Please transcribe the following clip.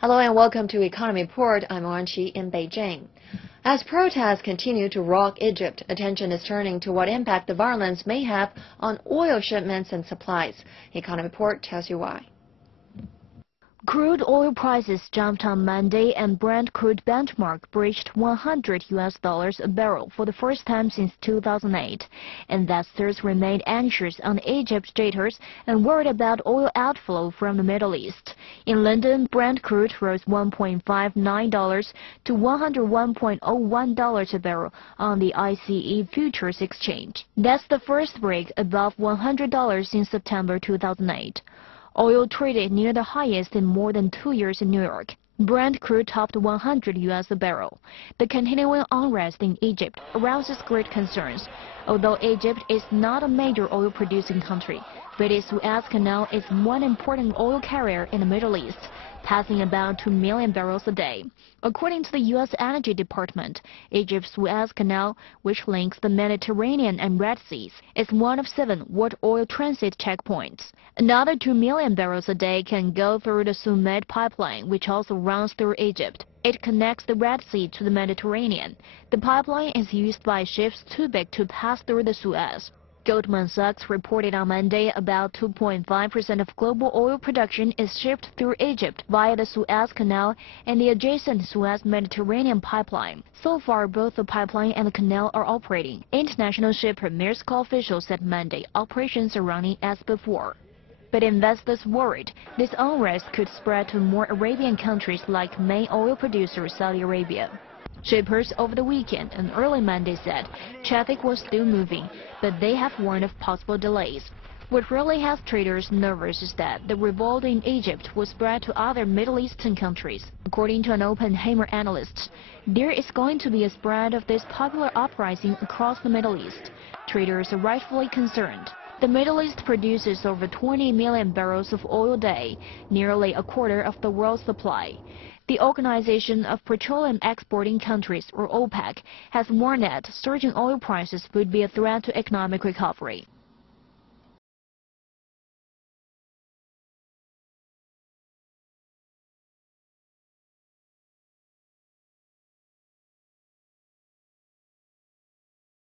Hello and welcome to Economy Report. I'm Wanqi in Beijing. As protests continue to rock Egypt, attention is turning to what impact the violence may have on oil shipments and supplies. Economy Report tells you why. Crude oil prices jumped on Monday and Brent crude benchmark breached $100 a barrel for the first time since 2008. Investors remained anxious on Egypt's jitters and worried about oil outflow from the Middle East. In London, Brent crude rose $1.59 to $101.01 a barrel on the ICE futures exchange. That's the first break above $100 since September 2008. Oil traded near the highest in more than 2 years in New York. Brent crude topped $100 a barrel. The continuing unrest in Egypt arouses great concerns. Although Egypt is not a major oil-producing country, but its Suez Canal is one important oil carrier in the Middle East, passing about 2 million barrels a day. According to the U.S. Energy Department, Egypt's Suez Canal, which links the Mediterranean and Red Seas, is one of 7 world oil transit checkpoints. Another 2 million barrels a day can go through the Suez pipeline, which also runs through Egypt. It connects the Red Sea to the Mediterranean. The pipeline is used by ships too big to pass through the Suez. Goldman Sachs reported on Monday about 2.5% of global oil production is shipped through Egypt via the Suez Canal and the adjacent Suez Mediterranean pipeline. So far, both the pipeline and the canal are operating. International shipper Maersk officials said Monday operations are running as before. But investors worried this unrest could spread to more Arabian countries like main oil producer Saudi Arabia. Shippers over the weekend and early Monday said traffic was still moving, but they have warned of possible delays. What really has traders nervous is that the revolt in Egypt will spread to other Middle Eastern countries. According to an Oppenheimer analyst, there is going to be a spread of this popular uprising across the Middle East. Traders are rightfully concerned. The Middle East produces over 20 million barrels of oil a day, nearly a quarter of the world's supply. The Organization of Petroleum Exporting Countries, or OPEC, has warned that surging oil prices would be a threat to economic recovery.